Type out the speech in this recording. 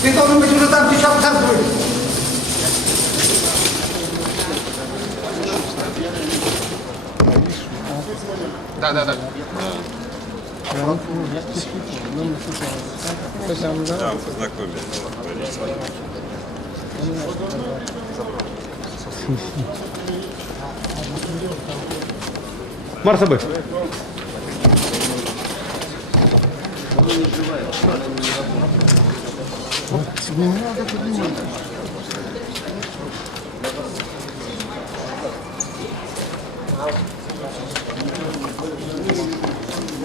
Ты должен быть уже там, сейчас танцуешь. Да. Да, познакомились. Марс АБ. Не надо поднимать.